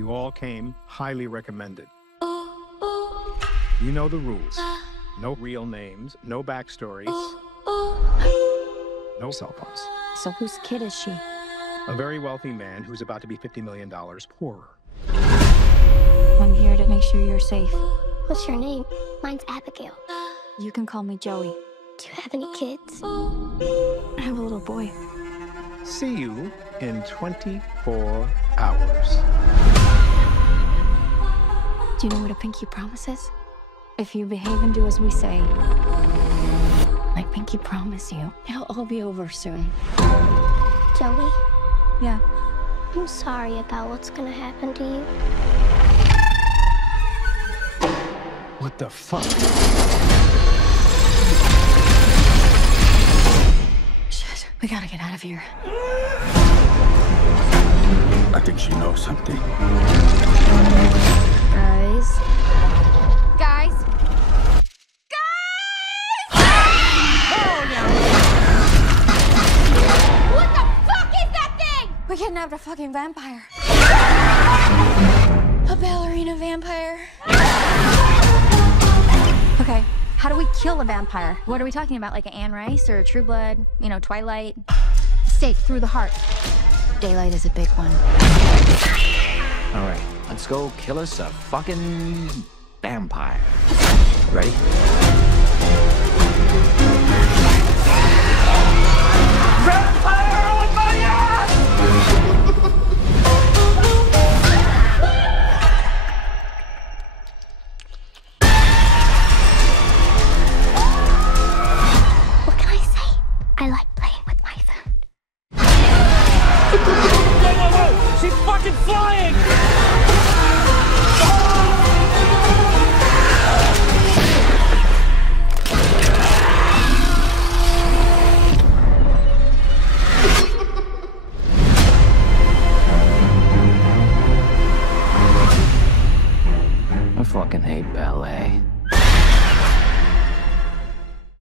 You all came highly recommended. You know the rules. No real names, no backstories, no cell phones. So whose kid is she? A very wealthy man who's about to be $50 million poorer. I'm here to make sure you're safe. What's your name? Mine's Abigail. You can call me Joey. Do you have any kids? I have a little boy. See you in 24 hours. Do you know what a pinky promise is? If you behave and do as we say, I pinky promise you, it'll all be over soon. Joey, Yeah. I'm sorry about what's gonna happen to you. What the fuck? Shit, we gotta get out of here. I think she knows something. Guys. Guys. What the fuck is that thing? We kidnapped a fucking vampire. A ballerina vampire. Okay, how do we kill a vampire? What are we talking about? Like an Anne Rice or a True Blood? You know, Twilight? Stake through the heart. Daylight is a big one. All right, let's go kill us a fucking vampire. Ready? Vampire on my ass! What can I say? I like playing with my food. Whoa! She's fucking flying! I fucking hate ballet.